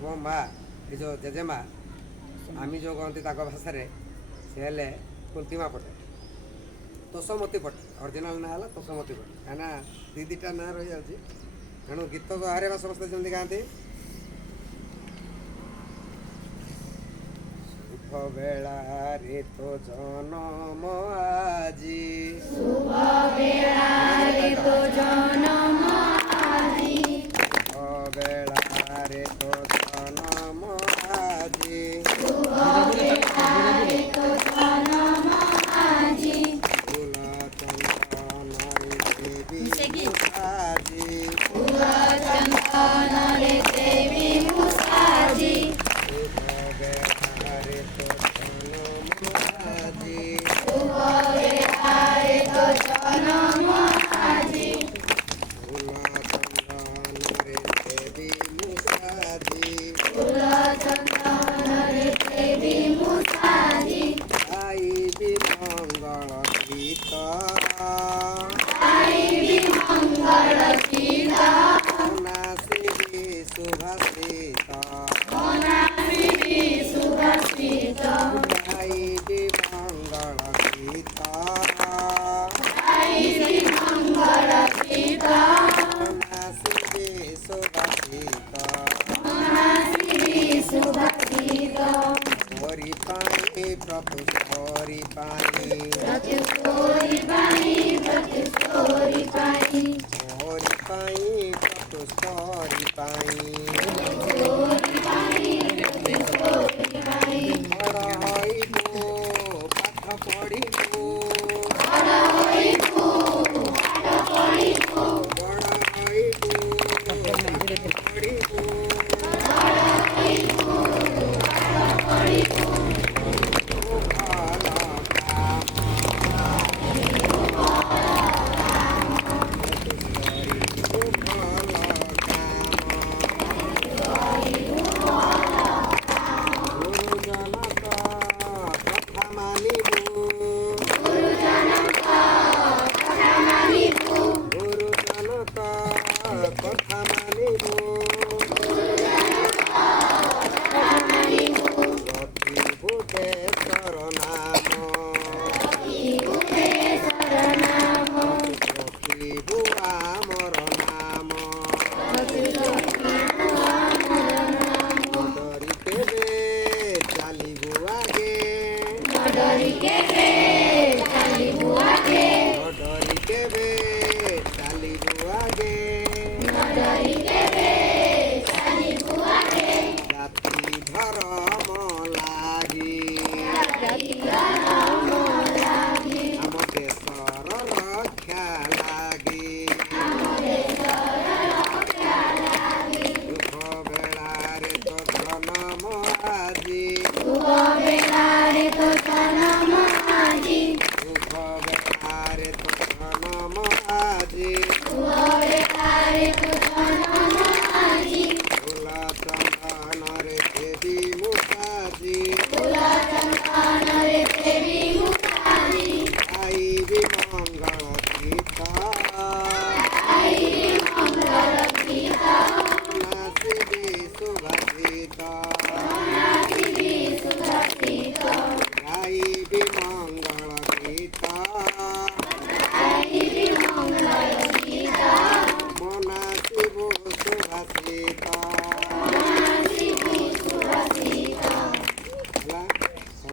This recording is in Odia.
ଏବଂ ମା ଏ ଯେଉଁ ଜେଜେମା ଆମେ ଯେଉଁ କହନ୍ତି ତାଙ୍କ ଭାଷାରେ ସେ ହେଲେ କୁନ୍ତିମା ପଟେ ତୋଷମତୀ ପଟେ ଅରିଜିନାଲ୍ ନାଁ ହେଲା ତୋଷମତୀ ପଟେ କାହିଁକିନା ଦିଟା ନାଁ ରହିଯାଉଛି ତେଣୁ ଗୀତ ବାହାରିବା ସମସ୍ତେ ଯେମିତି ଗାଆନ୍ତି ଶୁଭ ବେଳାରେ ତୋ ଜନମ ଆଜି ଶୁଭ ବେଳାରେ ତୋ ଜନମ ଆଜି ଶୁଭ ବେଳାରେ ତୋ ଜନମ ଆଜି ଶୁଭ ବେଳାରେ ତୋ ଜନମ ଆଜି ଫୁଲ ଚନ୍ଦନରେ ଦେବୀ ଆଜି ଫୁଲ ଚନ୍ଦନରେ ଦେବୀ ମୁଁ ସାଜି ଶୁଭ ବେଳାରେ ତୋ ଜନମ ଆଜି ଶୁଭ ବେଳାରେ ତୋ ଜନମ ଆଜି ଫୁଲ ଚନ୍ଦନରେ ଦେବୀ ମୁଁ ସାଜି ଫୁଲ ଚନ୍ଦନରେ ଦେବୀ ମୁଁ ସାଜି ଗାଇବି ମଙ୍ଗଳ ଗୀତ ଗାଇବି ମଙ୍ଗଳ ଗୀତ ନାସିବି ସୁଭାଷିତ ମନାସିବି ସୁଭାଷିତ ଗାଇବି ମଙ୍ଗଳ ଗୀତ ଗାଇବି ମଙ୍ଗଳ ଗୀତ ନାସିବି ସୁଭାଷିତ ମନାସିବି ସୁଭାଷିତ ମୋରି ପାଇଁ ପ୍ରଭୁ ମୋରି ପାଇଁ ପ୍ରତିଷ୍ଟୋରି ପାଇଁ ପ୍ରତିଷ୍ଟୋରି ପାଇଁ ମୋରି ପାଇଁ ପ୍ରଭୁ ମୋରି ପାଇଁ